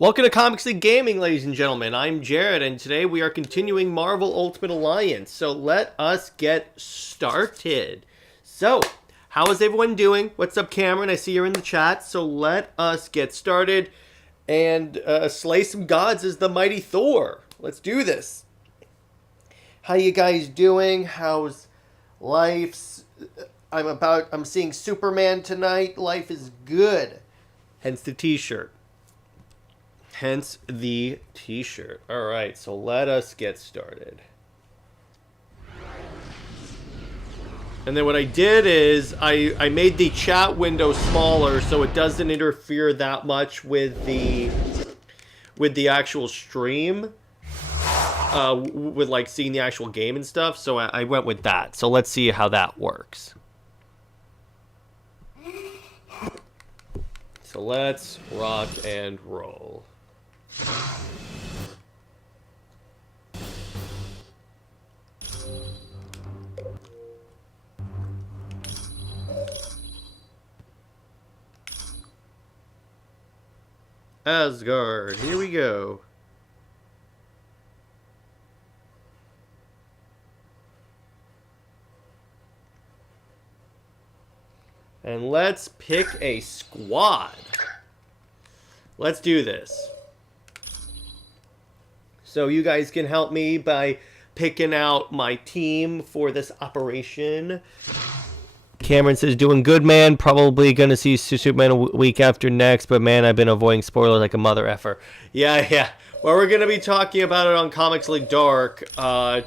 Welcome to Comics League Gaming, ladies and gentlemen. I'm Jared, and today we are continuing Marvel Ultimate Alliance. So let us get started. So, how is everyone doing? What's up, Cameron? I see you're in the chat. So let us get started and slay some gods as the mighty Thor. Let's do this. How you guys doing? How's life? I'm seeing Superman tonight. Life is good. Hence the t-shirt. Hence the t-shirt. Alright, so let us get started. And then what I did is I made the chat window smaller so it doesn't interfere that much with the actual stream. With like seeing the actual game and stuff. So I went with that. So let's see how that works. So let's rock and roll. Asgard, here we go. And let's pick a squad. Let's do this. So you guys can help me by picking out my team for this operation. Cameron says, doing good, man. Probably going to see Superman a week after next. But, man, I've been avoiding spoilers like a mother effer. Yeah. Well, we're going to be talking about it on Comics League Dark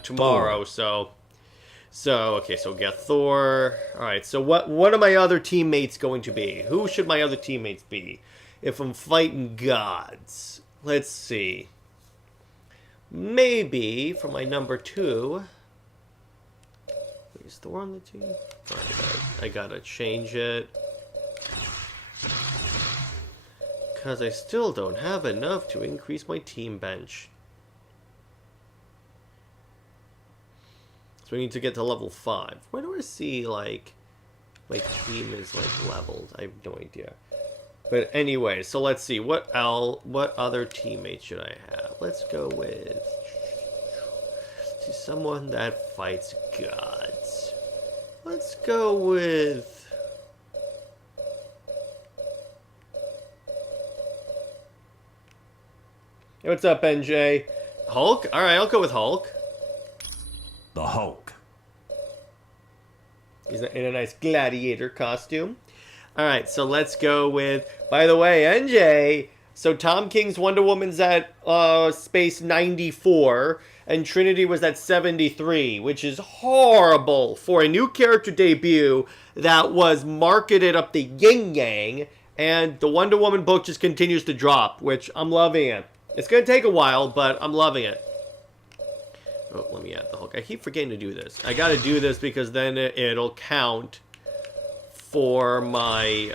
tomorrow. So okay, so we got Thor. All right, so what are my other teammates going to be? Who should my other teammates be if I'm fighting gods? Let's see. Maybe for my number 2. Is Thor on the team? I gotta change it. Because I still don't have enough to increase my team bench. So we need to get to level 5. Where do I see, like, my team is, like, leveled? I have no idea. But anyway, so let's see. What other teammates should I have? Let's go with someone that fights gods. Let's go with hey, what's up, NJ? Hulk? Alright, I'll go with Hulk. The Hulk. He's in a nice gladiator costume. Alright, so let's go with, by the way, NJ, so Tom King's Wonder Woman's at space 94, and Trinity was at 73, which is horrible for a new character debut that was marketed up the yin-yang, and the Wonder Woman book just continues to drop, which I'm loving it. It's going to take a while, but I'm loving it. Oh, let me add the Hulk. I keep forgetting to do this. I got to do this because then it'll count for my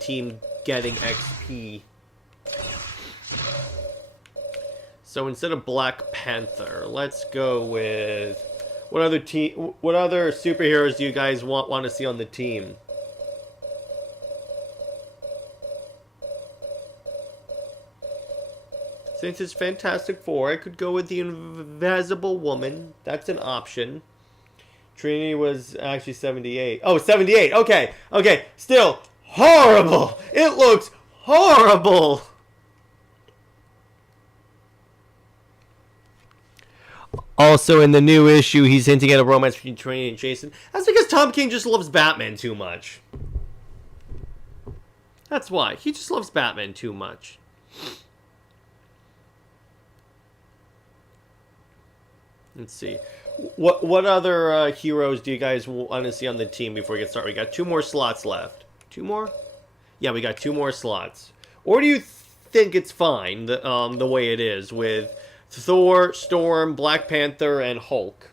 team getting XP. So instead of Black Panther, let's go with what other superheroes do you guys want to see on the team? Since it's Fantastic Four, I could go with the Invisible Woman. That's an option. Trinity was actually 78. Oh, 78. Okay. Still horrible. It looks horrible. Also, in the new issue, he's hinting at a romance between Trinity and Jason. That's because Tom King just loves Batman too much. That's why. He just loves Batman too much. Let's see. What other heroes do you guys want to see on the team before we get started? We got 2 more slots left. 2 more? Yeah, we got 2 more slots. Or do you think it's fine the way it is with Thor, Storm, Black Panther, and Hulk?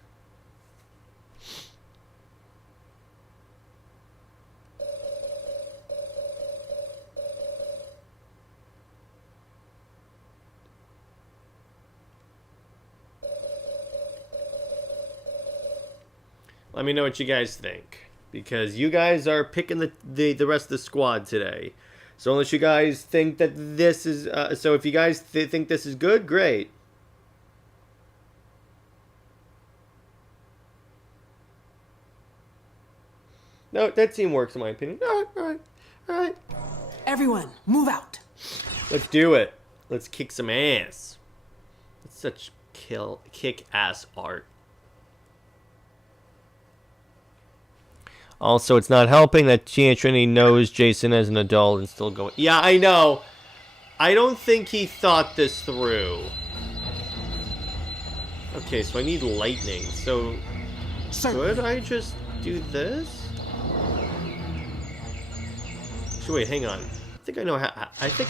Let me know what you guys think, because you guys are picking the rest of the squad today. So unless you guys think that this is... so if you guys think this is good, great. No, that scene works in my opinion. Alright. Everyone, move out. Let's do it. Let's kick some ass. It's such kick-ass art. Also, it's not helping that Tina Trinity knows Jason as an adult and still going... Yeah, I know. I don't think he thought this through. Okay, so I need lightning. So, could I just do this? So wait, hang on. I think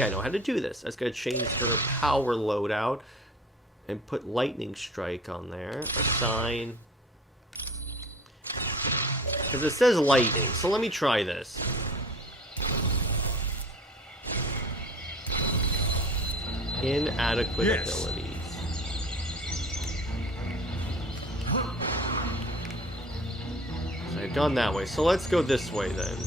I know how to do this. I just gotta change her power loadout and put lightning strike on there. Assign. Because it says lightning, so let me try this. Inadequate abilities. So I've gone that way, so let's go this way then.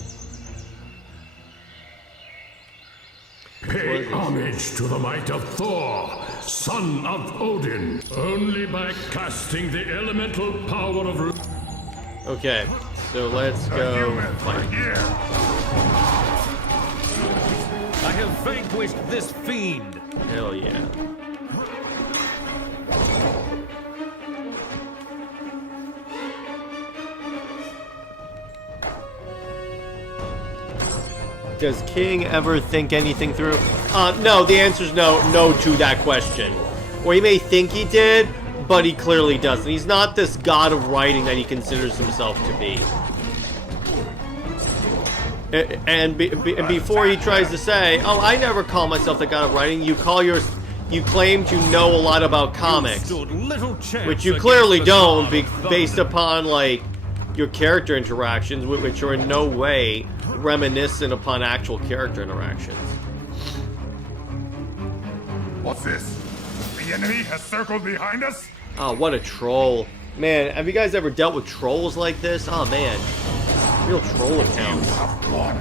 Pay homage to the might of Thor, son of Odin, only by casting the elemental power of... Okay, so let's go fight. I have vanquished this fiend. Hell yeah. Does King ever think anything through? No, the answer's no to that question. Or he may think he did, but he clearly doesn't. He's not this god of writing that he considers himself to be. And before he tries to say, "Oh, I never call myself the god of writing," you claim to know a lot about comics, which you clearly don't, based upon like your character interactions, which are in no way reminiscent upon actual character interactions. What's this? The enemy has circled behind us? Oh, what a troll. Man, have you guys ever dealt with trolls like this? Oh, man. Real troll accounts. You have won.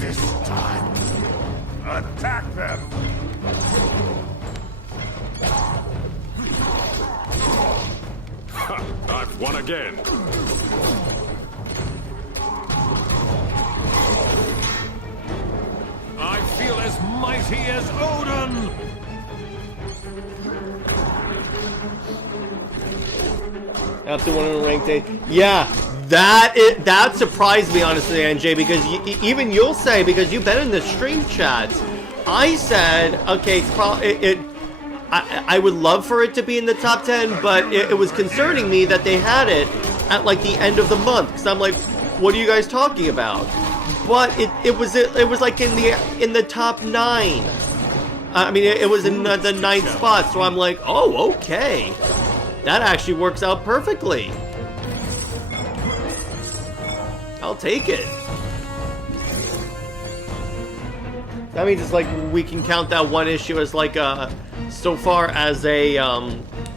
This time. Attack them! Ha! I've won again. I feel as mighty as Odin. After one on a ranked day. Yeah, that surprised me, honestly, NJ, because even you'll say, because you've been in the stream chats, I said, okay, it's probably... I would love for it to be in the top 10, but it was concerning me that they had it at, like, the end of the month. Because I'm like, what are you guys talking about? But it was like in the top 9. I mean, it was in the 9th spot, so I'm like, oh, okay. That actually works out perfectly. I'll take it. That means it's like we can count that one issue as like a, so far as a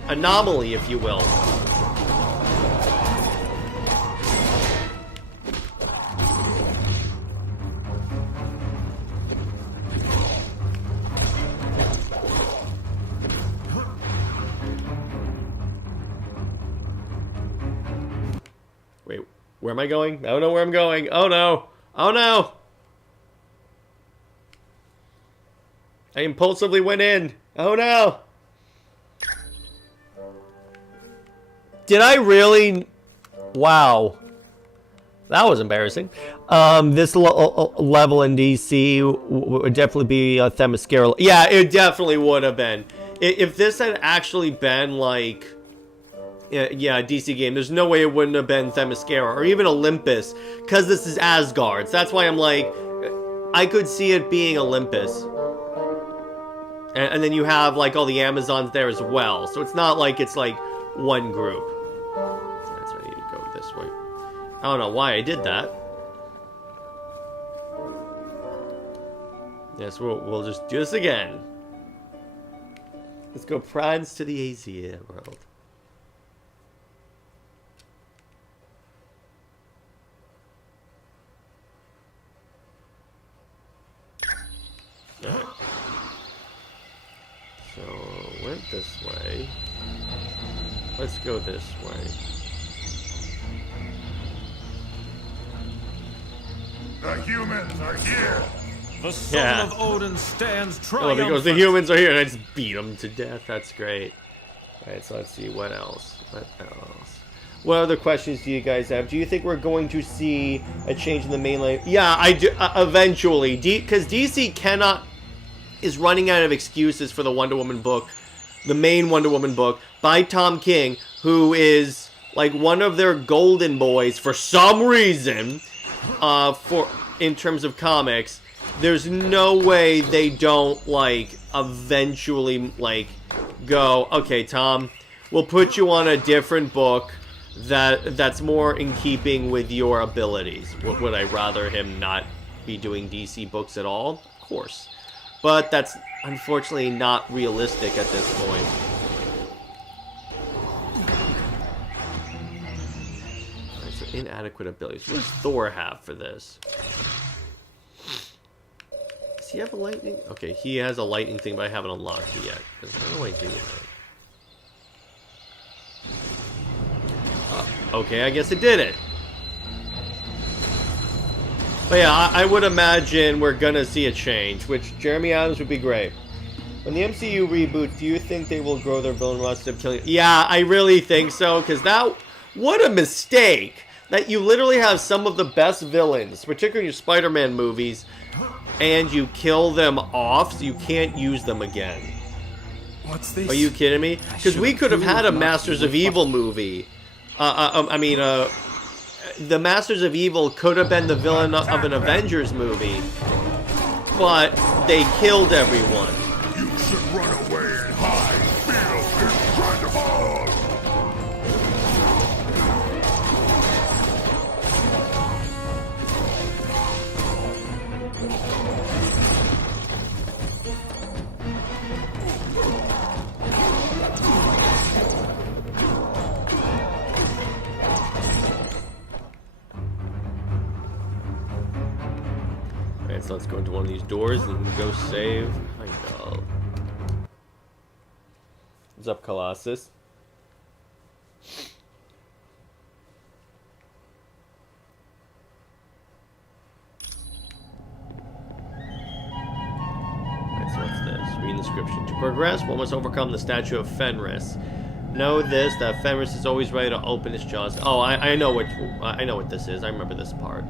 anomaly, if you will. Wait, where am I going? I don't know where I'm going. Oh no! Oh no! I impulsively went in. Oh no! Did I really? Wow. That was embarrassing. This level in DC would definitely be a Themyscira. Yeah, it definitely would have been. If this had actually been like... Yeah, DC game, there's no way it wouldn't have been Themyscira or even Olympus, because this is Asgard. So that's why I'm like, I could see it being Olympus. And then you have like all the Amazons there as well. So it's not like it's like one group. That's why I need to go this way. I don't know why I did that. Yes, we'll just do this again. Let's go prance to the Asia world. So, went this way. Let's go this way. The humans are here! The son Yeah. of Odin stands Oh, triumphant. because the humans are here and I just beat them to death. That's great. Alright, so let's see. What else? What else? What other questions do you guys have? Do you think we're going to see a change in the mainline? Yeah, I do. Eventually. Because DC is running out of excuses for the Wonder Woman book. The main Wonder Woman book by Tom King, who is like one of their golden boys for some reason, in terms of comics. There's no way they don't, like, eventually, like, go, okay, Tom, we'll put you on a different book that's more in keeping with your abilities. Would I rather him not be doing DC books at all? Of course. But that's, unfortunately, not realistic at this point. Alright, so inadequate abilities. What does Thor have for this? Does he have a lightning? Okay, he has a lightning thing, but I haven't unlocked it yet. How do I do that? Okay, I guess it did it. But yeah, I would imagine we're gonna see a change, which Jeremy Adams would be great. When the MCU reboots, do you think they will grow their villain roster of killing? Yeah, I really think so, because what a mistake that you literally have some of the best villains, particularly your Spider-Man movies, and you kill them off so you can't use them again. What's this? Are you kidding me? Because we could have had a Masters of Evil movie. The Masters of Evil could have been the villain of an Avengers movie, but they killed everyone. You should run away and hide! Feel incredible! Alright, so let's go into one of these doors and go save Heimdall. What's up, Colossus? Alright, so what's this? Read the description. To progress, one must overcome the statue of Fenris. Know this, that Fenris is always ready to open his jaws. Oh, I know what this is. I remember this part.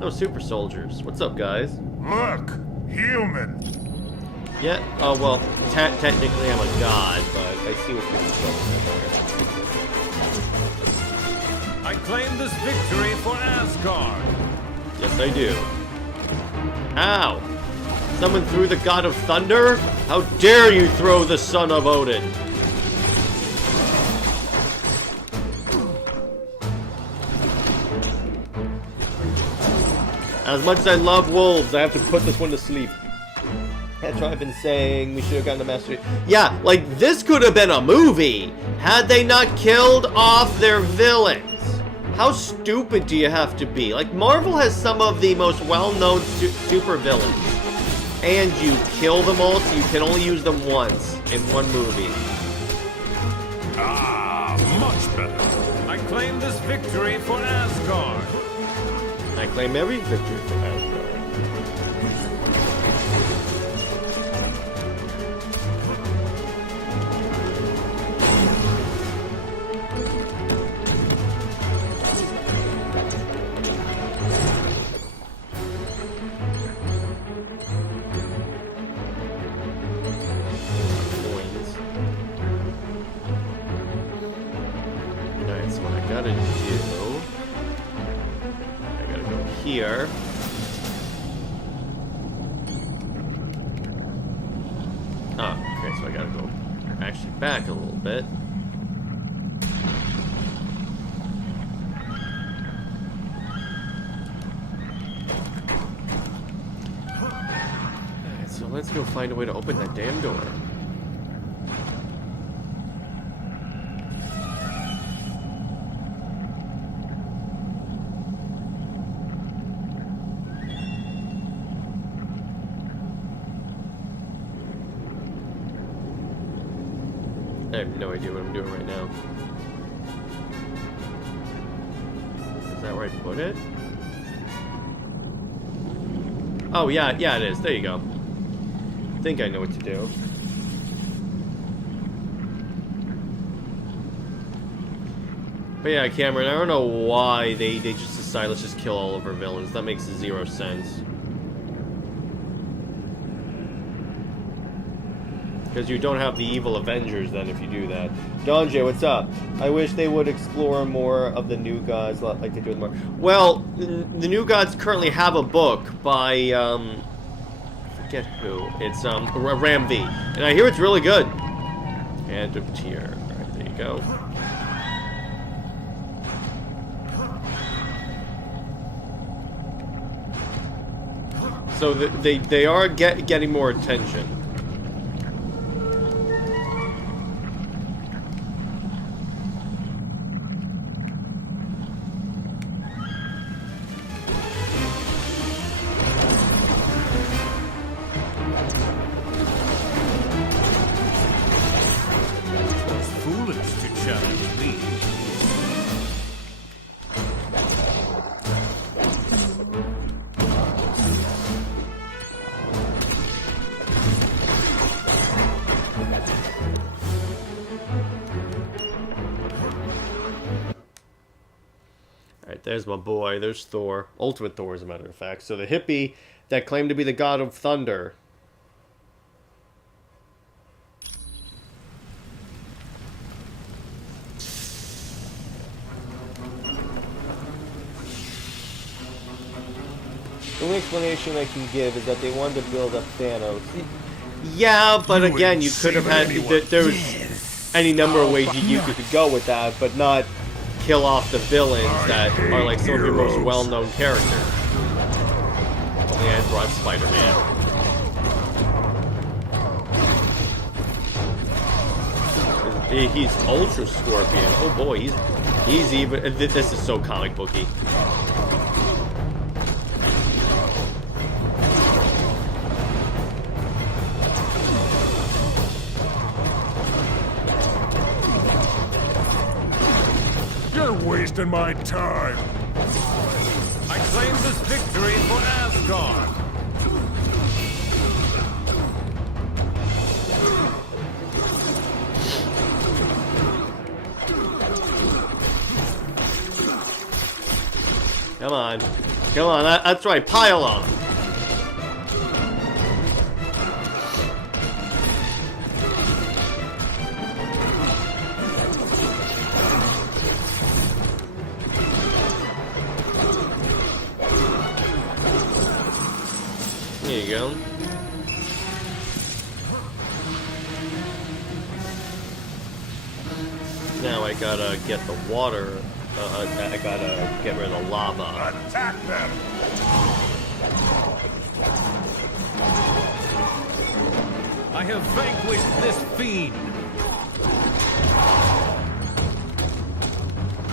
Oh, super soldiers. What's up, guys? Look! Human! Yeah, oh, well, technically I'm a god, but I see what you're saying. I claim this victory for Asgard. Yes, I do. Ow! Someone threw the god of thunder? How dare you throw the son of Odin? As much as I love wolves, I have to put this one to sleep. That's why I've been saying we should have gotten the mastery. Yeah, like, this could have been a movie had they not killed off their villains. How stupid do you have to be? Like, Marvel has some of the most well-known super villains, and you kill them all so you can only use them once in one movie. Ah, much better! I claim this victory for Asgard. I claim every victory for Asgard. Alright, so what I gotta do... I gotta go here. Oh, okay, so I gotta go actually back a little bit. Alright, so let's go find a way to open that damn door. I have no idea what I'm doing right now. Is that where I put it? Oh, yeah, it is. There you go. I think I know what to do. But yeah, Cameron, I don't know why they just decide let's just kill all of our villains. That makes 0 sense. Because you don't have the evil Avengers then if you do that. Don J, what's up? I wish they would explore more of the New Gods like they do with Marvel. Well, the New Gods currently have a book by, I forget who. It's, Ram V. And I hear it's really good. And a tier. Alright, there you go. So they are getting more attention. There's my boy. There's Thor. Ultimate Thor, as a matter of fact. So the hippie that claimed to be the god of thunder. The only explanation I can give is that they wanted to build up Thanos. Yeah, but again, you could have had... There's any number of ways you could go with that, but not... kill off the villains that are like some of your most well-known characters. Only I brought Spider-Man. He's Ultra Scorpion. Oh boy, he's even. This is so comic booky. You're wasting my time. I claim this victory for Asgard. Come on. Come on. That's right. Pile on. There you go. Now I gotta get the water. I gotta get rid of the lava. Attack them! I have vanquished this fiend.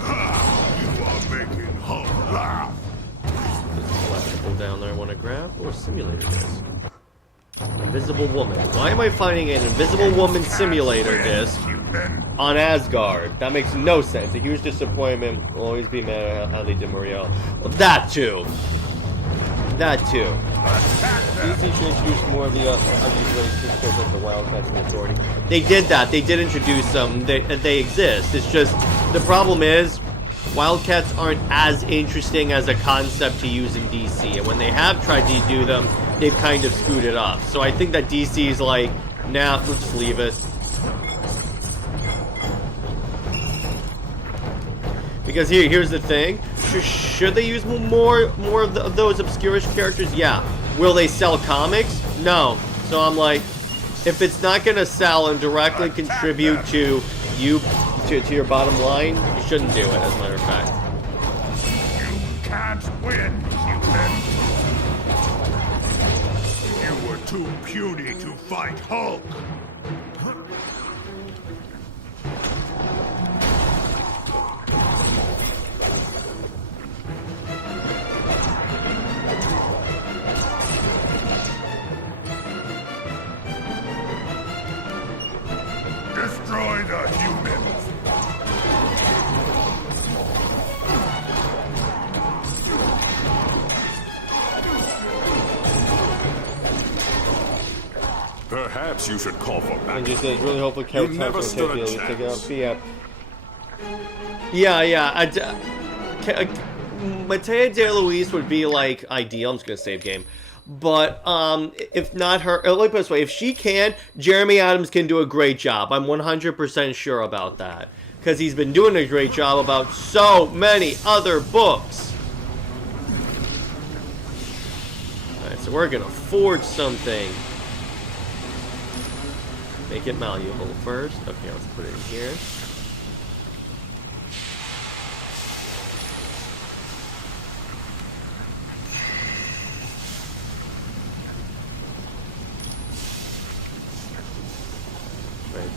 You are making Hulk laugh. Collectible down there I want to grab, or simulator disc. Invisible Woman. Why am I finding an Invisible Woman simulator disc on Asgard? That makes no sense. A huge disappointment. Will always be mad at how they did Muriel. Well, that too. That too. DC should introduce more of the these races because of the Wildcats and Authority. They did that. They did introduce them. They exist. It's just the problem is Wildcats aren't as interesting as a concept to use in DC, and when they have tried to do them, they've kind of screwed it up. So I think that DC is like, nah, we'll just leave it. Because here's the thing: should they use more of those obscurish characters? Yeah. Will they sell comics? No. So I'm like, if it's not gonna sell and directly contribute to you to your bottom line, you shouldn't do it. As a matter of fact. You can't win, human. You were too puny to fight Hulk. Destroy Destroy the humans! Perhaps you should call for And backup. just says, really hopefully Kevin You Tucker never will stood a take it out. chance. Yeah. Matea De Luis would be like ideal. I'm just gonna save game. But if not her, let me put it this way: if she can, Jeremy Adams can do a great job. I'm 100% sure about that because he's been doing a great job about so many other books. All right, so we're gonna forge something. Make it malleable first. Okay, let's put it in here.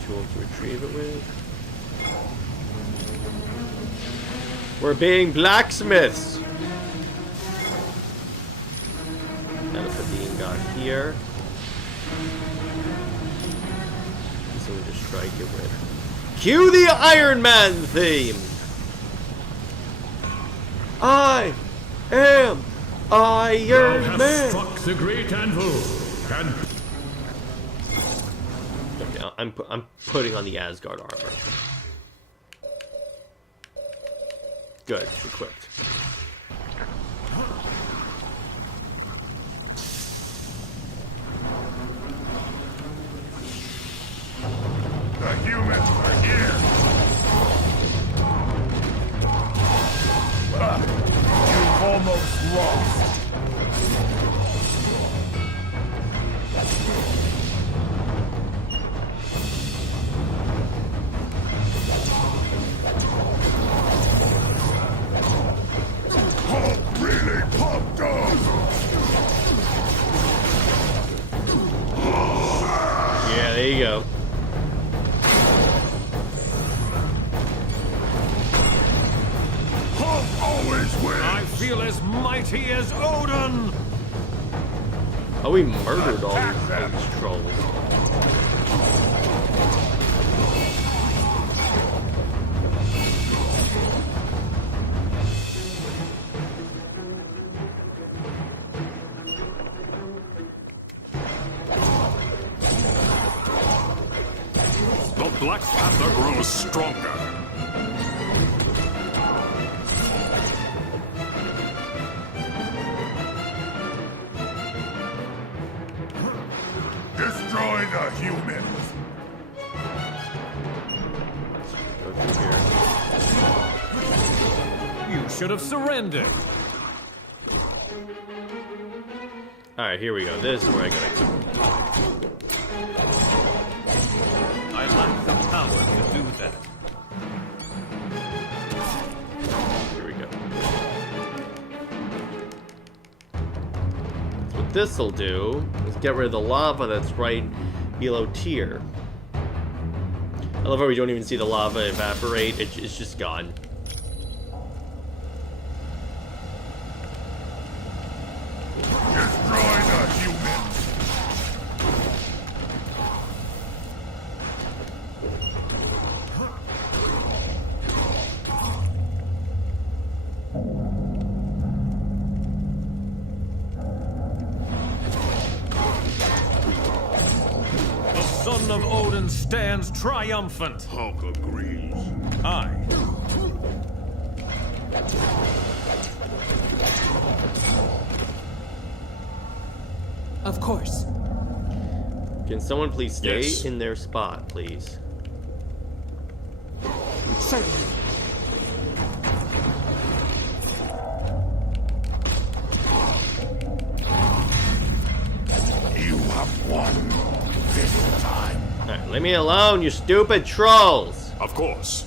Tool to retrieve it with. We're being blacksmiths. Gotta put the ingot here. So we just strike it with. Cue the Iron Man theme. I am Thou Iron hast Man. struck the great anvil, and I'm putting on the Asgard armor. Good, it's equipped. The humans are here! You've almost lost! Really pumped up! Yeah, there you go. Hulk always wins! I feel as mighty as Odin! Oh, we murdered all these trolls. The Black Panther grows stronger. Destroy the humans! Go through here. You should have surrendered. Alright, here we go. This is where I gotta go. I lack the power to do that. Here we go. So what this'll do is get rid of the lava that's right below tier. I love how we don't even see the lava evaporate. It's just gone. Destroy the humans! The son of Odin stands triumphant. Hulk agrees. Aye. Of course. Can someone please stay Yes. in their spot, please? Certainly. You have won this time. Alright, leave me alone, you stupid trolls! Of course.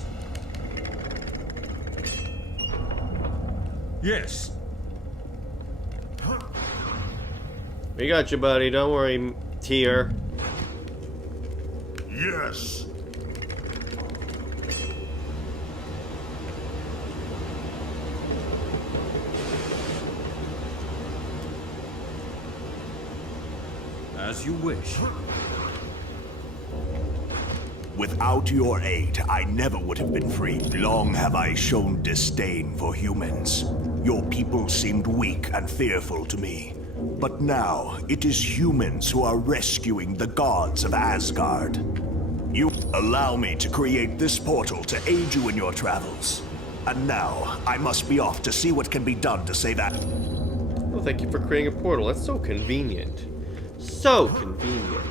Yes. We got you, buddy. Don't worry, tier. Yes. As you wish. Without your aid, I never would have been free. Long have I shown disdain for humans. Your people seemed weak and fearful to me. But now, it is humans who are rescuing the gods of Asgard. You allow me to create this portal to aid you in your travels. And now, I must be off to see what can be done to save that. Well, thank you for creating a portal. That's so convenient. So convenient.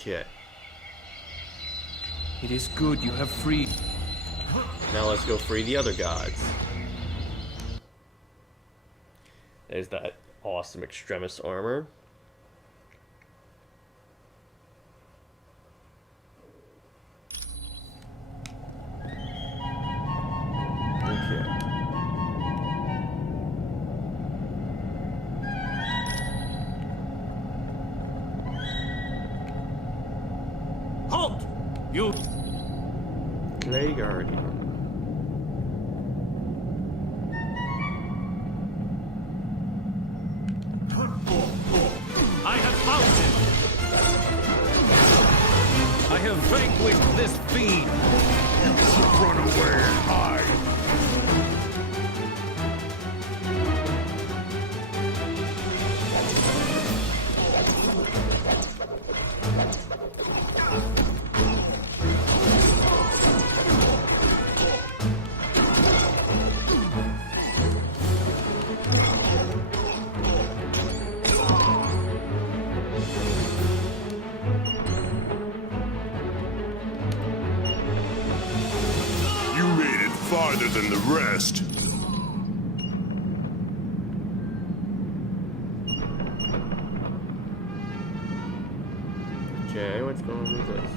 Okay. It is good you have freed. Now let's go free the other gods. There's that awesome extremis armor. Okay. Halt! You... Clay Guardian. I have found him! I have vanquished this fiend! You should run away and hide. You made it farther than the rest. Okay, what's going on with this?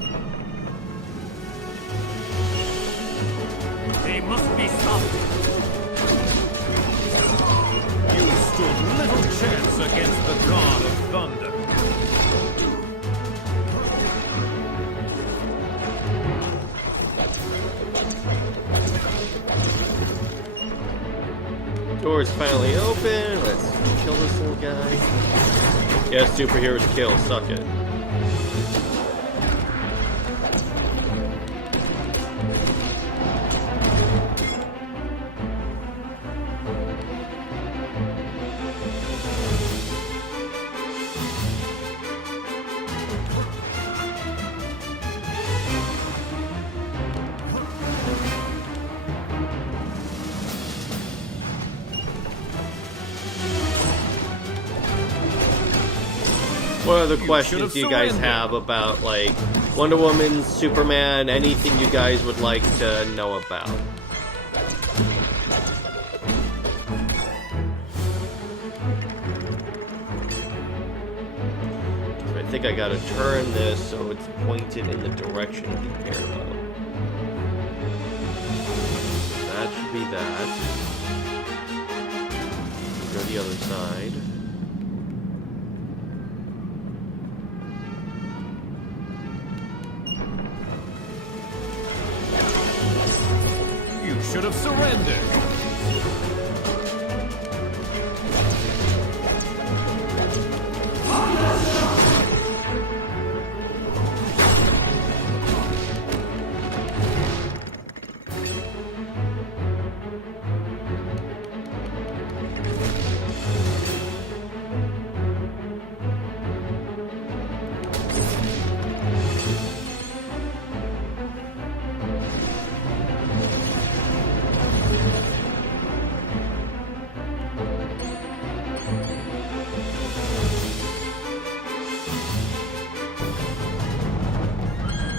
They must be stopped! You stood little chance against the god of thunder. Door's finally open. Let's kill this little guy. Yeah, superheroes kill. Suck it. What other questions do you guys have about, like, Wonder Woman, Superman, anything you guys would like to know about? So I think I gotta turn this so it's pointed in the direction of the arrow. That should be that. Go to the other side. You should have surrendered!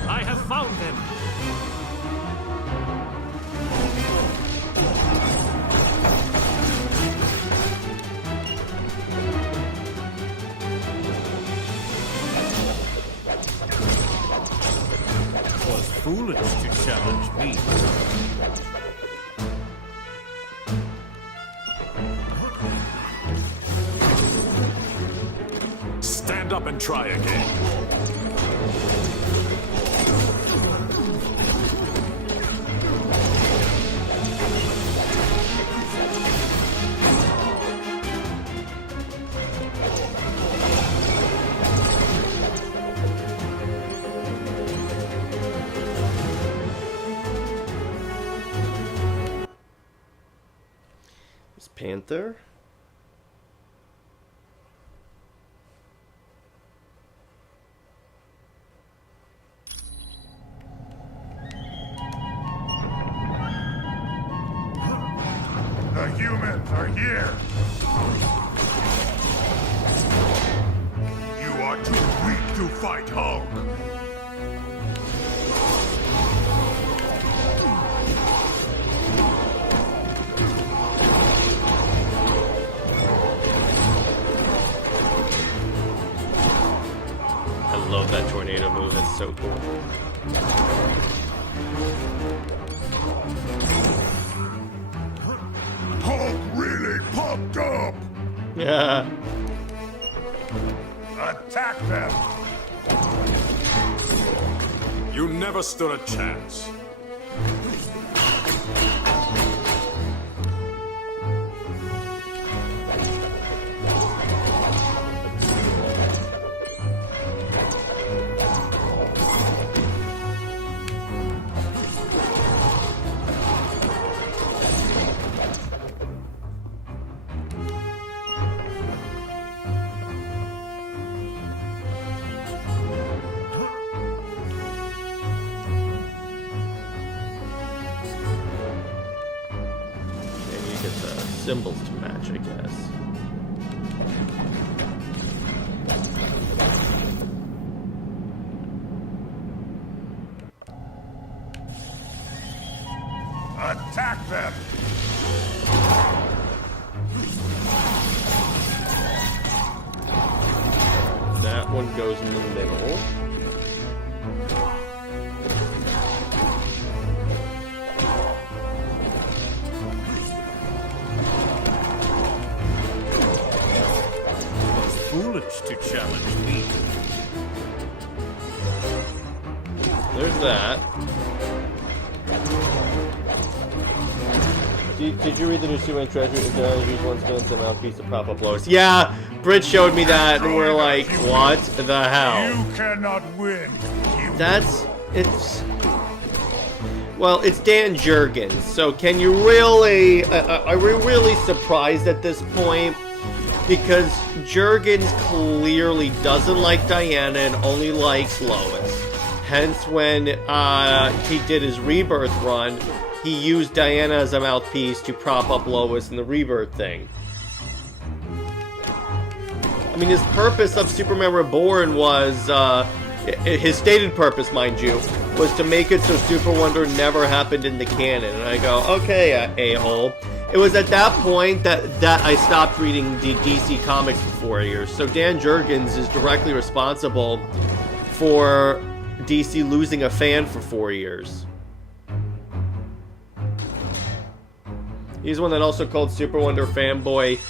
I have found them! It was foolish to challenge me. Stand up and try again. Panther? The humans are here! You are too weak to fight Hulk! I love that tornado move, that's so cool. Hulk really pumped up! Yeah. Attack them! You never stood a chance. Symbols to match, I guess. Attack them! That one goes in the middle. Foolish to challenge me. There's that. Did you read the new Superman Treasury? Use one spin to mouthpiece to prop up Lois. Yeah, Brit showed me that, and we're like, what the hell? You cannot win! Well, it's Dan Jurgens, so can you really, are we really surprised at this point? Because Jurgens clearly doesn't like Diana and only likes Lois. Hence, when he did his Rebirth run, he used Diana as a mouthpiece to prop up Lois in the Rebirth thing. I mean, his purpose of Superman Reborn was, his stated purpose, mind you, was to make it so Super Wonder never happened in the canon. And I go, okay, a-hole. It was at that point that I stopped reading the DC comics for 4 years. So Dan Jurgens is directly responsible for DC losing a fan for 4 years. He's one that also called Super Wonder fanboy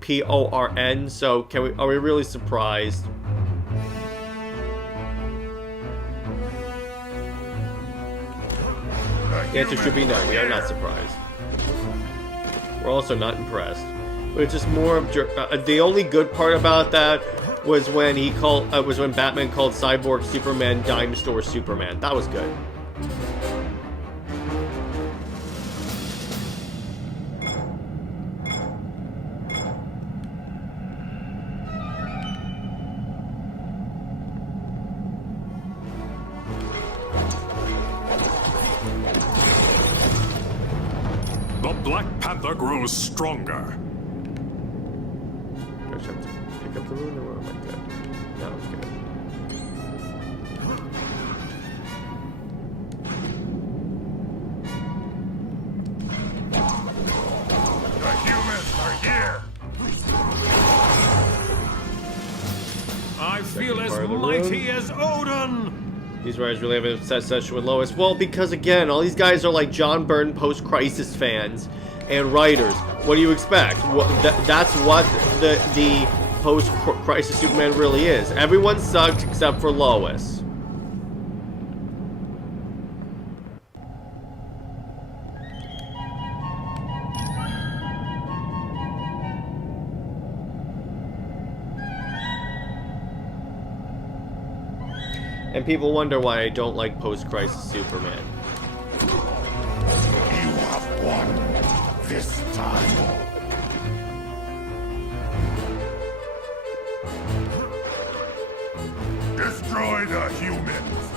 P-O-R-N. So are we really surprised? The answer should be no. We are not surprised. We're also not impressed. But it's just more of the only good part about that was when when Batman called Cyborg Superman Dime Store Superman. That was good. The Black Panther grows stronger. Do I have to pick up the rune, or am I good? No, I'm good. The humans are here! I feel as part of the mighty as Odin! These writers really have an obsessed session with Lois. Well, because again, all these guys are like John Byrne post-crisis fans and writers. What do you expect? That's what the post-crisis Superman really is. Everyone sucked except for Lois. And people wonder why I don't like post-crisis Superman. You have won this time. Destroy the humans!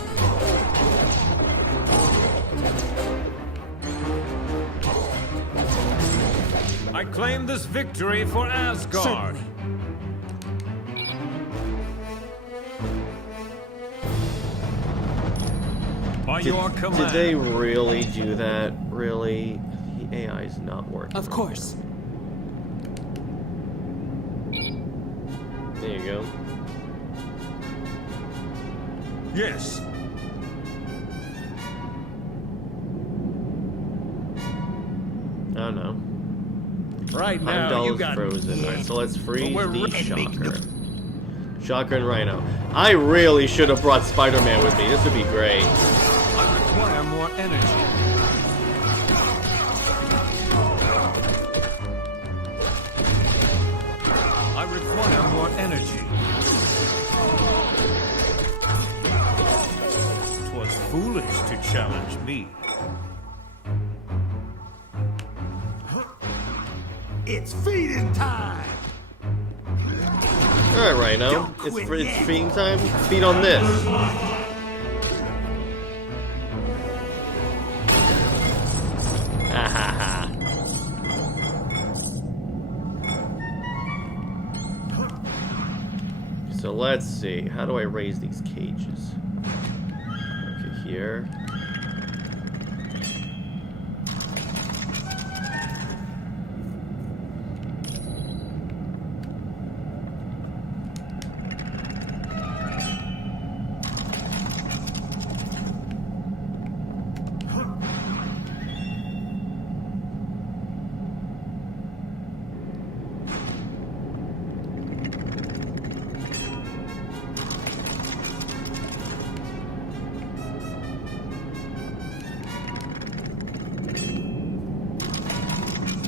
I claim this victory for Asgard. Certainly. By your command. Did they really do that? Really? The AI is not working. Of course. There you go. Yes. I don't know. Right now, Heimdall you is got frozen. Alright, so let's freeze we're the ready. Shocker. Shocker and Rhino. I really should have brought Spider-Man with me. This would be great. I require more energy. I require more energy. Twas foolish to challenge me. It's feeding time! Alright, Rhino. Don't It's quit yet. feeding time. Feed on this. Ha ha ha. So let's see. How do I raise these cages? Okay, here.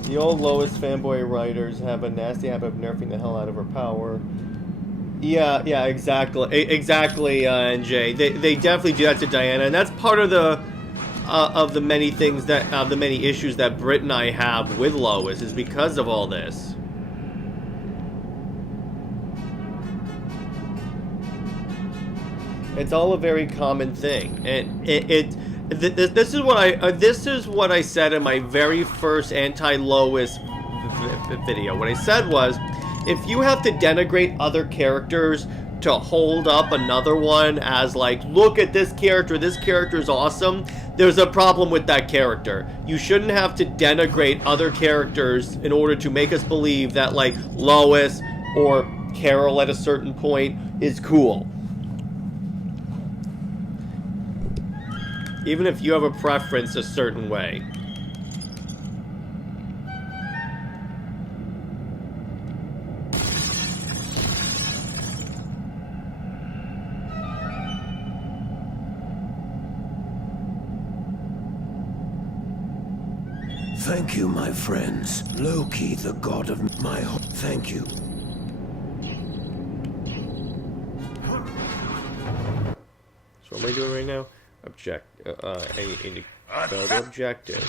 The old Lois fanboy writers have a nasty habit of nerfing the hell out of her power. Yeah, exactly, NJ. They definitely do that to Diana, and that's part of the many things that the many issues that Britt and I have with Lois is because of all this. It's all a very common thing, and this is what I said in my very first anti-Lois video. What I said was, if you have to denigrate other characters to hold up another one as like, look at this character is awesome, there's a problem with that character. You shouldn't have to denigrate other characters in order to make us believe that like Lois or Carol at a certain point is cool. Even if you have a preference a certain way. Thank you, my friends. Loki, the god of my home. Thank you. So what am I doing right now? I need to go to objectives.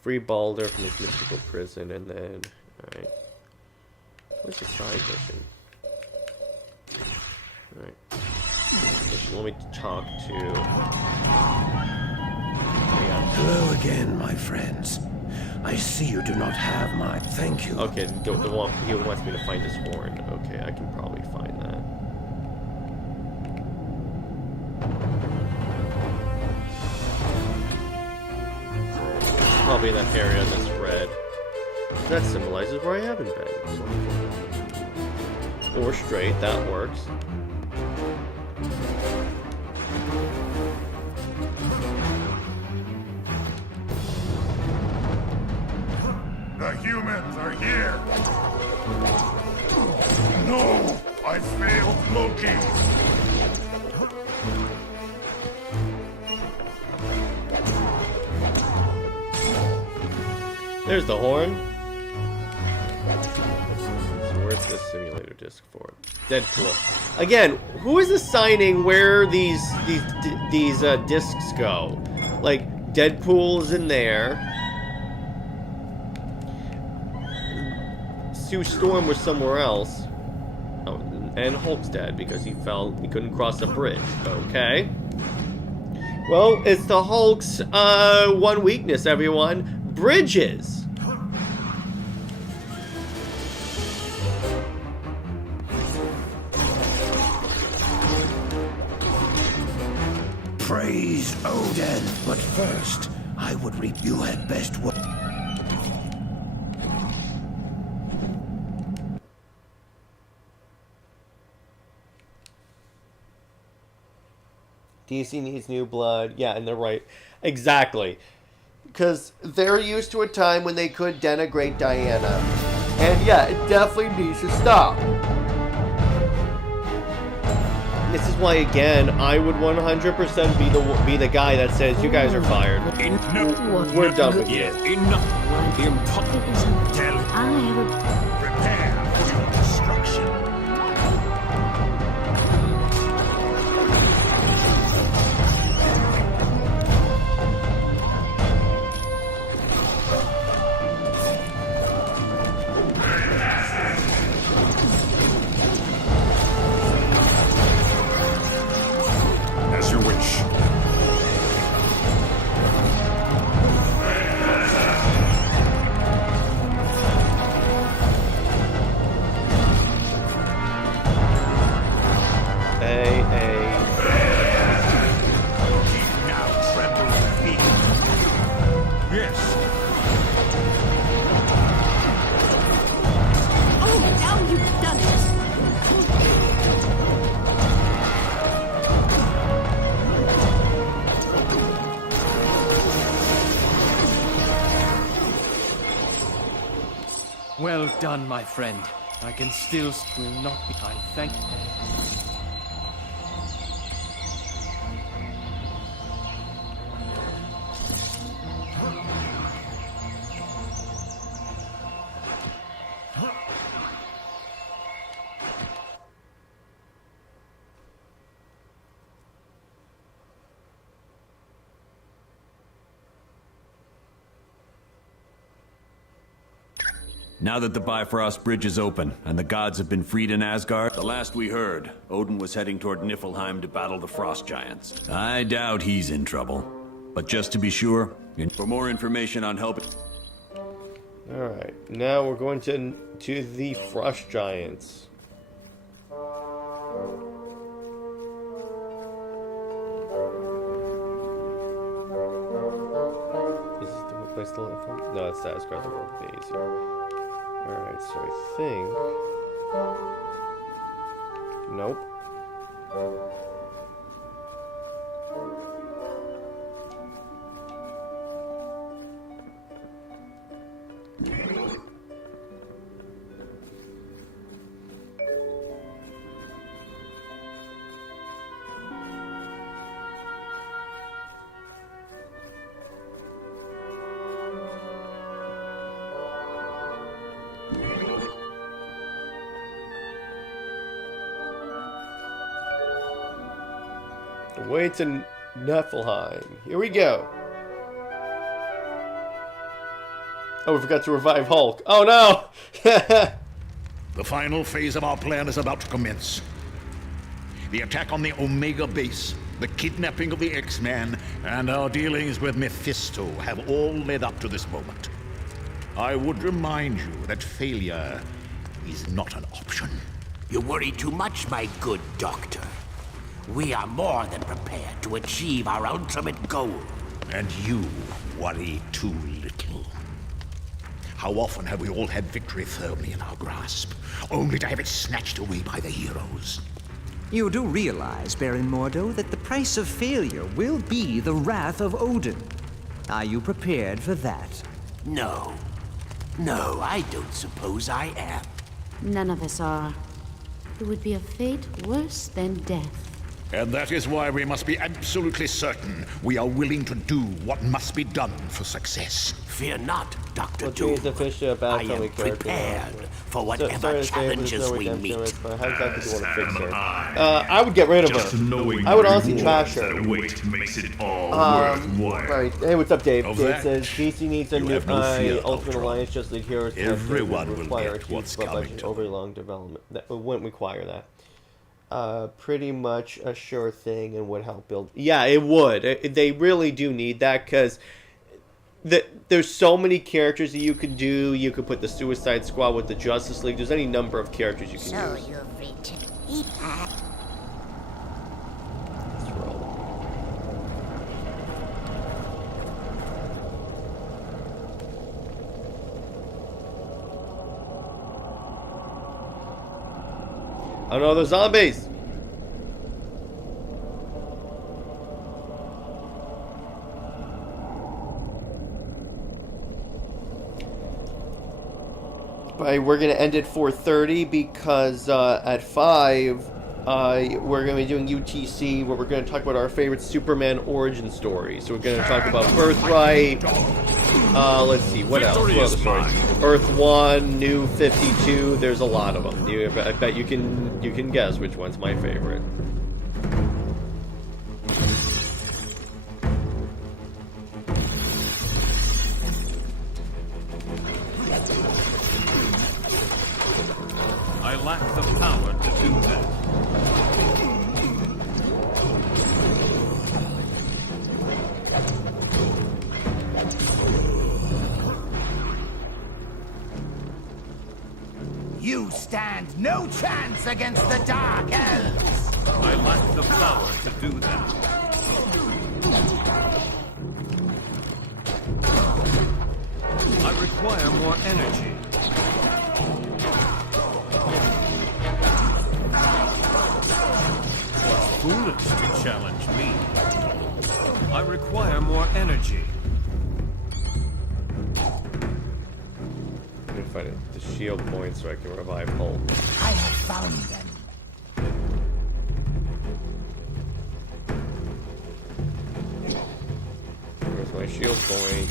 Free Balder from his mystical prison, and then... Alright. What's the side mission? Alright. Let me talk to... Hello again, my friends. I see you do not have my... Thank you. Okay, he wants me to find his horn. Okay, I can probably find that. Probably in that area that's red. That symbolizes where I haven't been. Or straight, that works. The humans are here! No! I failed Loki! There's the horn. So where's the simulator disc for it? Deadpool. Again, who is assigning where these discs go? Like, Deadpool's in there. Sue Storm was somewhere else. Oh, and Hulk's dead because he fell. He couldn't cross a bridge. Okay. Well, it's the Hulk's one weakness, everyone. Bridges. Praise Odin, but first, I would you had best work. DC needs new blood. Yeah, and they're right. Exactly. Because they're used to a time when they could denigrate Diana. And yeah, it definitely needs to stop. This is why, again, I would 100% be the guy that says, you guys are fired. We're done with you. Enough. Impossible. Prepare for your destruction. As you wish. Now tremble with fear. Yes. Oh, now you've done it! Well done, my friend. I can still not be. I thank you. Now that the Bifrost Bridge is open, and the gods have been freed in Asgard, the last we heard, Odin was heading toward Niflheim to battle the Frost Giants. I doubt he's in trouble. But just to be sure, for more information on help... Alright, now we're going to the Frost Giants. Is this the place to live from? No, it's the Asgard, the world will be easier. Alright, so I think... Nope. The way to Niflheim. Here we go. Oh, we forgot to revive Hulk. Oh no! The final phase of our plan is about to commence. The attack on the Omega base, the kidnapping of the X-Man, and our dealings with Mephisto have all led up to this moment. I would remind you that failure is not an option. You worry too much, my good doctor. We are more than prepared to achieve our ultimate goal. And you worry too little. How often have we all had victory firmly in our grasp, only to have it snatched away by the heroes? You do realize, Baron Mordo, that the price of failure will be the wrath of Odin. Are you prepared for that? No. No, I don't suppose I am. None of us are. It would be a fate worse than death. And that is why we must be absolutely certain we are willing to do what must be done for success. Fear not, Dr. What Doom. means the fish about I somebody am character? prepared for So, whatever sorry to say, but there's challenges no we redemption meet. risk, but how exactly do you want to fix her? I I would get rid of Just her. knowing I would the honestly rewards trash her. that await makes it all worthwhile. Right. Hey, what's up, Dave? Of Dave that, says DC needs a you new have no fear, Ultimate Ultron. Alliance Just League Heroes. Everyone will require get a what's huge coming budget, to overly them. long development. That wouldn't require that. Pretty much a sure thing and would help build. Yeah, it would. They really do need that because there's so many characters that you could do. You could put the Suicide Squad with the Justice League. There's any number of characters you can So use. you've reached. Let's roll. Oh no, they're zombies! But we're gonna end at 4:30 because at 5 we're gonna be doing UTC where we're gonna talk about our favorite Superman origin story. So we're gonna talk about Birthright. Let's see what else. What other stories? Earth 1, New 52. There's a lot of them. I bet you can guess which one's my favorite. I lack the power to do that. You stand no chance against the Dark Elves! I lack the power to do that. I require more energy. It's foolish to challenge me. I require more energy. I'm gonna find the shield point so I can revive Hulk. I have found them. Where's my shield point?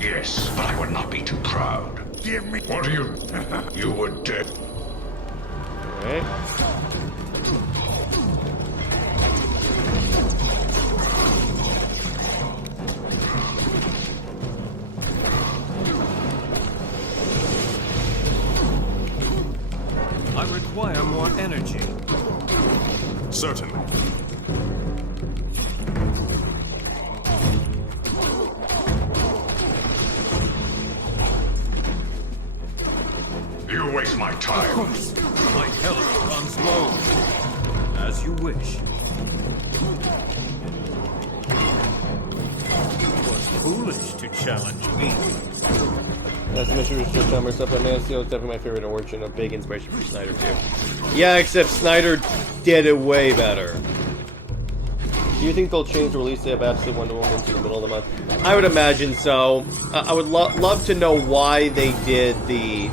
Yes, but I would not be too proud. Give me. What are you? You were dead. Alright. I require more energy. Certainly. You waste my time. My health runs low. As you wish. It was foolish to challenge me. That's Mission Research Summer stuff. But Man of Steel is definitely my favorite origin. A big inspiration for Snyder too. Yeah, except Snyder did it way better. Do you think they'll change the release date of Absolute Wonder Woman to the middle of the month? I would imagine so. I would love to know why they did the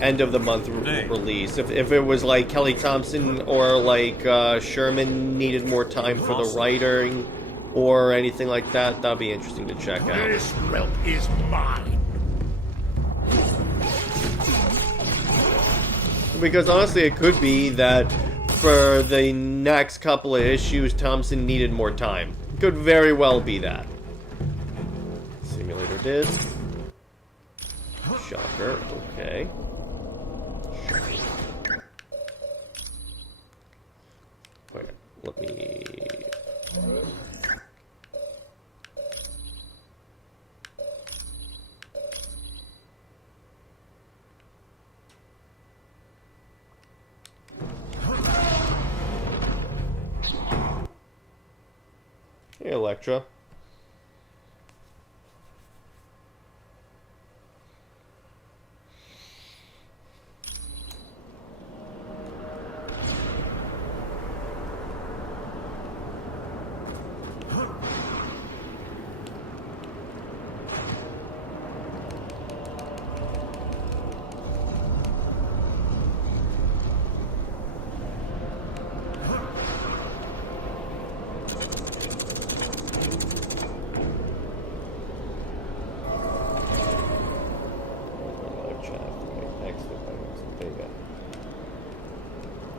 end of the month release. If it was like Kelly Thompson or like Sherman needed more time for the writing or anything like that, that'd be interesting to check out. This whelp is mine. Because honestly, it could be that for the next couple of issues, Thompson needed more time. Could very well be that. Simulator disc. Shocker. Okay. Wait, let me... Hey, Elektra.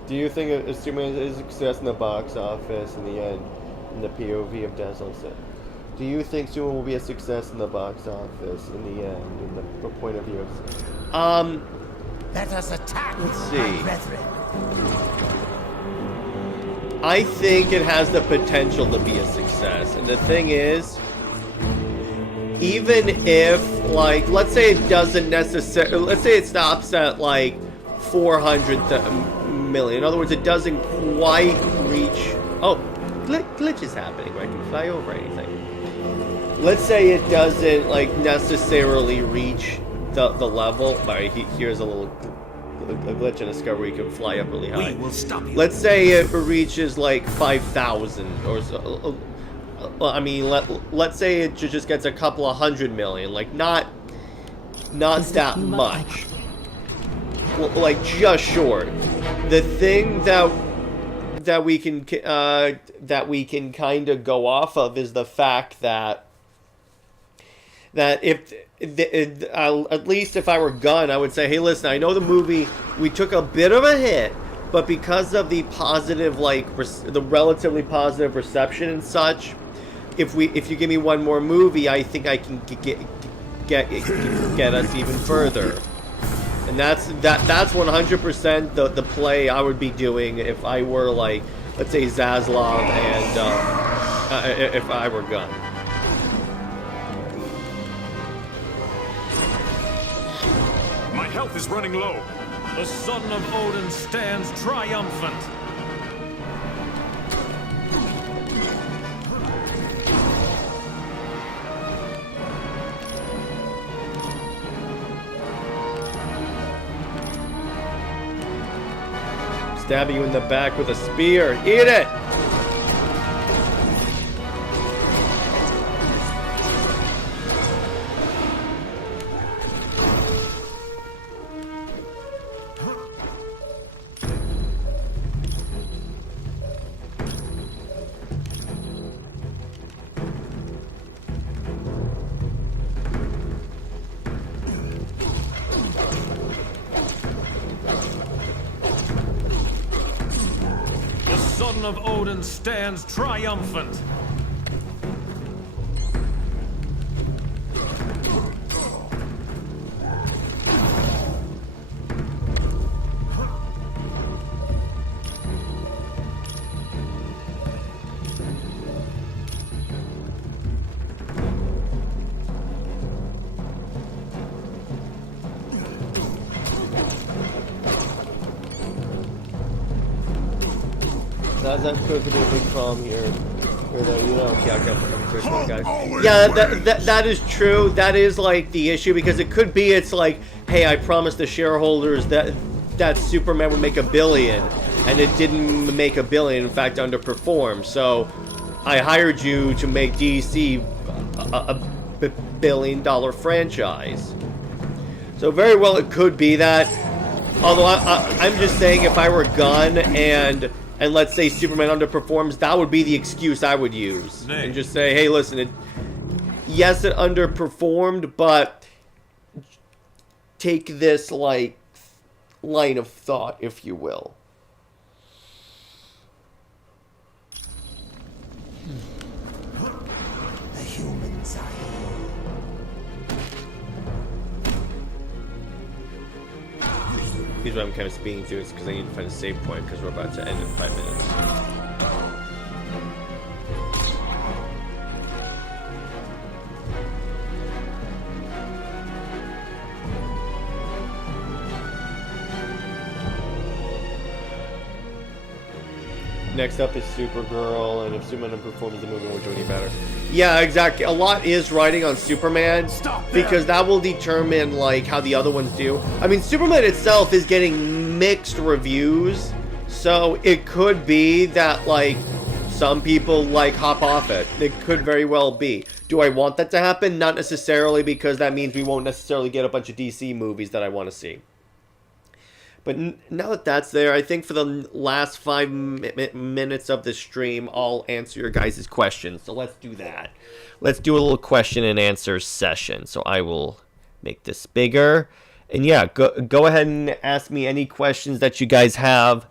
Do you think Superman is a success in the box office in the end, in the POV of Dazzle said? Do you think Superman will be a success in the box office in the end, in the point of view of... Let us attack let's see. our brethren. I think it has the potential to be a success. And the thing is, even if, like, let's say it doesn't necessarily, let's say it stops at, like, 400 million. In other words, it doesn't quite reach, oh, glitch is happening, right? I can fly over anything. Let's say it doesn't, like, necessarily reach the level. All right, here's a little a glitch in Asgard where you can fly up really high. We will stop you. Let's say it reaches like 5,000 or so. I mean, let's say it just gets a couple of 100 million, like not that much. Well, like just short. The thing that we can kind of go off of is the fact that if at least if I were Gunn, I would say, hey, listen, I know the movie, we took a bit of a hit, but because of the positive, like, the relatively positive reception and such, if you give me one more movie, I think I can get us even further. And that's 100% the play I would be doing if I were, like, let's say Zaslav and if I were Gunn. My health is running low. The son of Odin stands triumphant. Stab you in the back with a spear. Eat it! Son of Odin stands triumphant. That's going to be a big problem here. Yeah, that is true. That is like the issue, because it could be it's like, hey, I promised the shareholders that Superman would make $1 billion, and it didn't make $1 billion. In fact, underperformed. So I hired you to make DC a $1 billion franchise. So very well it could be that. Although I'm just saying, if I were Gunn and let's say Superman underperforms, that would be the excuse I would use. And just say, hey, listen, yes, it underperformed, but take this, like, line of thought, if you will. The humans are Here's what I'm kind of speeding through, is because I need to find a save point, because we're about to end in 5 minutes. Next up is Supergirl, and if Superman performs, the movie won't do any better. Yeah, exactly. A lot is riding on Superman, because that will determine, like, how the other ones do. I mean, Superman itself is getting mixed reviews, so it could be that, like, some people, like, hop off it. It could very well be. Do I want that to happen? Not necessarily, because that means we won't necessarily get a bunch of DC movies that I want to see. But now that that's there, I think for the last 5 minutes of the stream, I'll answer your guys' questions. So let's do that. Let's do a little question and answer session. So I will make this bigger. And yeah, go ahead and ask me any questions that you guys have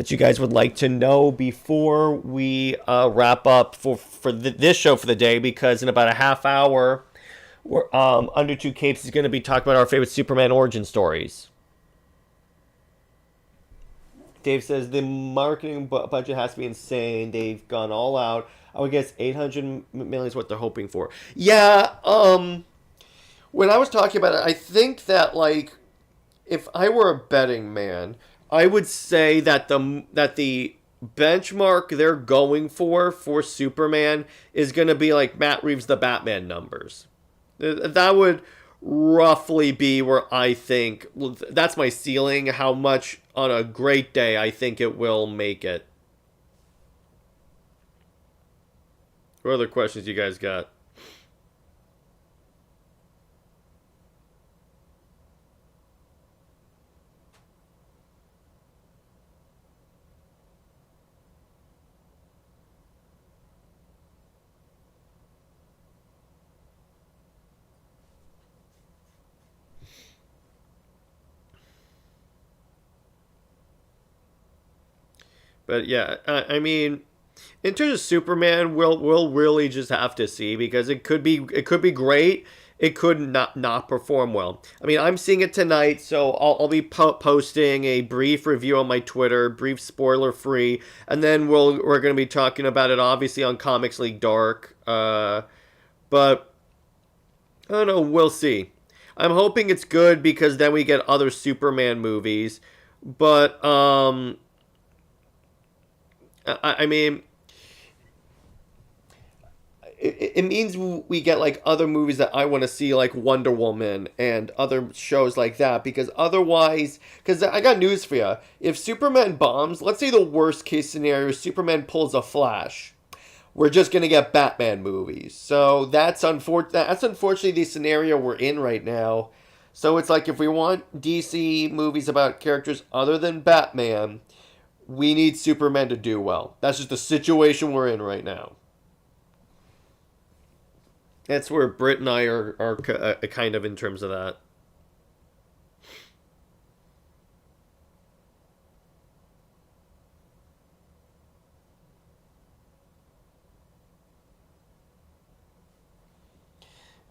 that you guys would like to know before we wrap up for this show for the day, because in about a half hour, we're, Under Two Capes is going to be talking about our favorite Superman origin stories. Dave says the marketing budget has to be insane. They've gone all out. I would guess 800 million is what they're hoping for. Yeah, when I was talking about it, I think that, like, if I were a betting man, I would say that the benchmark they're going for Superman is going to be like Matt Reeves' The Batman numbers. That would roughly be where I think, that's my ceiling, how much on a great day I think it will make it. What other questions you guys got? But yeah, I mean, in terms of Superman, we'll really just have to see, because it could be great, it could not perform well. I mean, I'm seeing it tonight, so I'll be posting a brief review on my Twitter, brief spoiler free, and then we're going to be talking about it obviously on Comics League Dark. But I don't know, we'll see. I'm hoping it's good, because then we get other Superman movies, but I mean, it means we get, like, other movies that I want to see, like Wonder Woman and other shows like that, because otherwise, because I got news for you. If Superman bombs, let's say the worst case scenario, Superman pulls a Flash, we're just going to get Batman movies. So that's unfortunately the scenario we're in right now. So it's like, if we want DC movies about characters other than Batman, we need Superman to do well. That's just the situation we're in right now. That's where Britt and I are kind of in terms of that.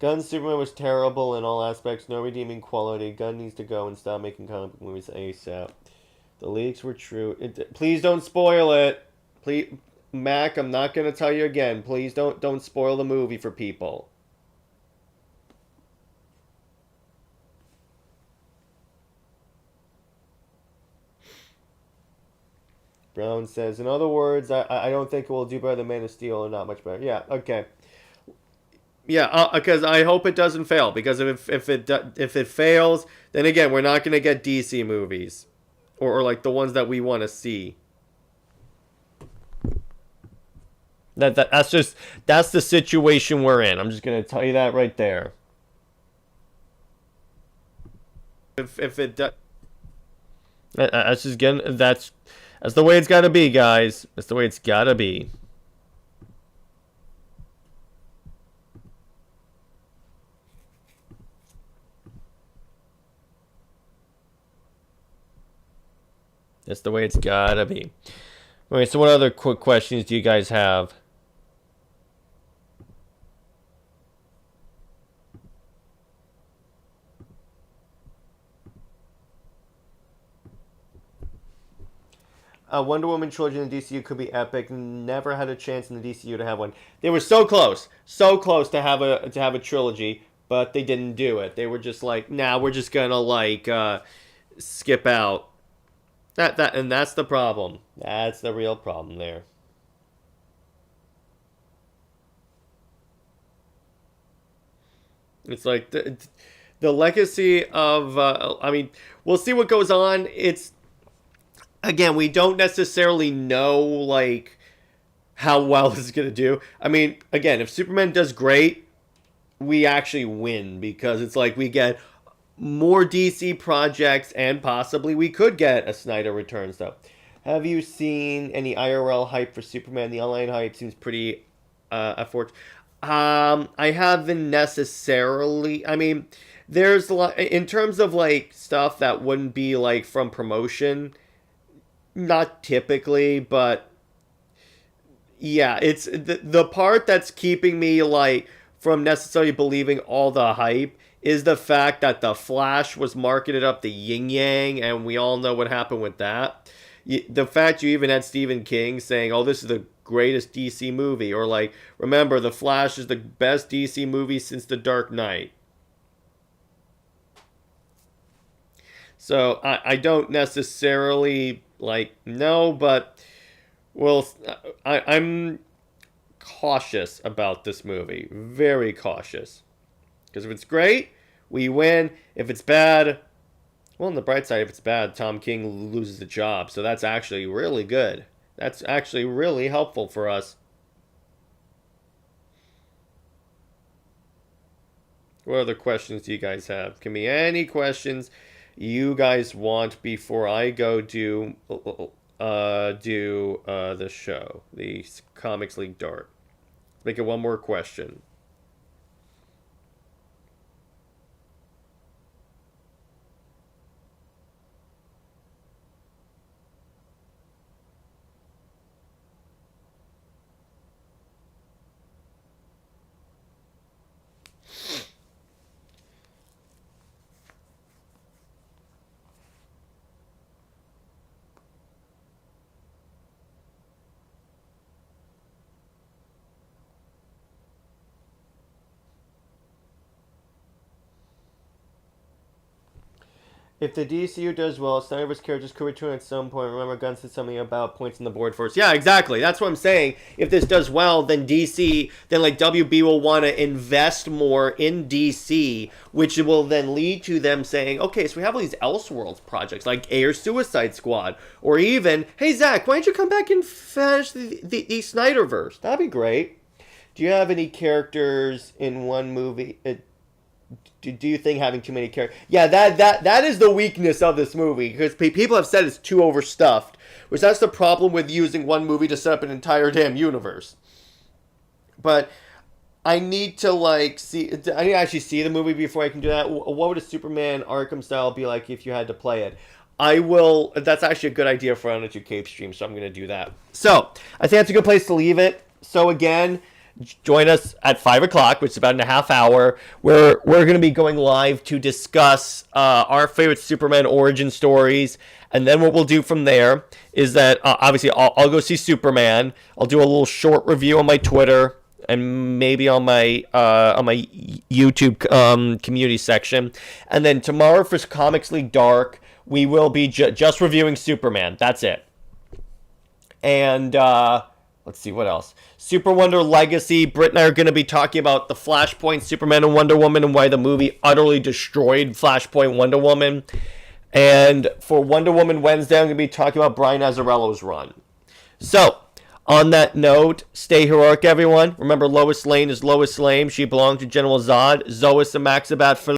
Gunn's Superman was terrible in all aspects. No redeeming quality. Gunn needs to go and stop making comic book movies ASAP. The leaks were true. Please don't spoil it. Please, Mac, I'm not going to tell you again. Please don't spoil the movie for people. Brown says, in other words, I don't think it will do better than Man of Steel, or not much better. Yeah, okay. Yeah, because I hope it doesn't fail. Because if it fails, then again, we're not going to get DC movies. Or like the ones that we want to see. That's the situation we're in. I'm just gonna tell you that right there. If it that's just getting that's the way it's got to be, guys. That's the way it's got to be. That's the way it's gotta be. Okay, so what other quick questions do you guys have? Wonder Woman trilogy in the DCU could be epic. Never had a chance in the DCU to have one. They were so close to have a trilogy, but they didn't do it. They were just like, nah, we're just gonna like skip out. And that's the problem. That's the real problem there. It's like the legacy of. I mean, we'll see what goes on. It's again, we don't necessarily know like how well this is gonna do. I mean, again, if Superman does great, we actually win, because it's like we get more DC projects, and possibly we could get a Snyder return stuff. Have you seen any IRL hype for Superman? The online hype seems pretty effort. I haven't necessarily. I mean, there's a lot in terms of like stuff that wouldn't be like from promotion. Not typically, but yeah, it's the part that's keeping me like from necessarily believing all the hype is the fact that the Flash was marketed up the yin yang, and we all know what happened with that. The fact you even had Stephen King saying, "Oh, this is the greatest DC movie," or like, "Remember, the Flash is the best DC movie since The Dark Knight." So I don't necessarily like know, but well, I'm cautious about this movie. Very cautious. Because if it's great, we win. If it's bad, well, on the bright side, if it's bad, Tom King loses the job. So that's actually really good. That's actually really helpful for us. What other questions do you guys have? Give me any questions you guys want before I go do the show, the Comics League Dart. Make it one more question. If the DCU does well, Snyder's characters could return at some point. Remember, Gunn said something about points on the board first. Yeah, exactly. That's what I'm saying. If this does well, then DC, then like WB will want to invest more in DC, which will then lead to them saying, okay, so we have all these Elseworlds projects, like Air Suicide Squad, or even, hey, Zach, why don't you come back and finish the Snyderverse? That'd be great. Do you have any characters in one movie? Do you think having too many characters? Yeah, that is the weakness of this movie, because people have said it's too overstuffed, which that's the problem with using one movie to set up an entire damn universe. But I need to I need to actually see the movie before I can do that. What would a Superman Arkham style be like if you had to play it? I will. That's actually a good idea for an Attitude Cape stream, so I'm going to do that. So I think that's a good place to leave it. So again, join us at 5 o'clock, which is about in a half hour, where we're going to be going live to discuss our favorite Superman origin stories. And then what we'll do from there is that, obviously, I'll go see Superman. I'll do a little short review on my Twitter and maybe on my YouTube community section. And then tomorrow for Comics League Dark, we will be just reviewing Superman. That's it. And let's see, what else? Super Wonder Legacy. Britt and I are going to be talking about the Flashpoint, Superman and Wonder Woman, and why the movie utterly destroyed Flashpoint Wonder Woman. And for Wonder Woman Wednesday, I'm going to be talking about Brian Azzarello's run. So, on that note, stay heroic, everyone. Remember, Lois Lane is Lois Lane. She belonged to General Zod. Zois and Maxabat for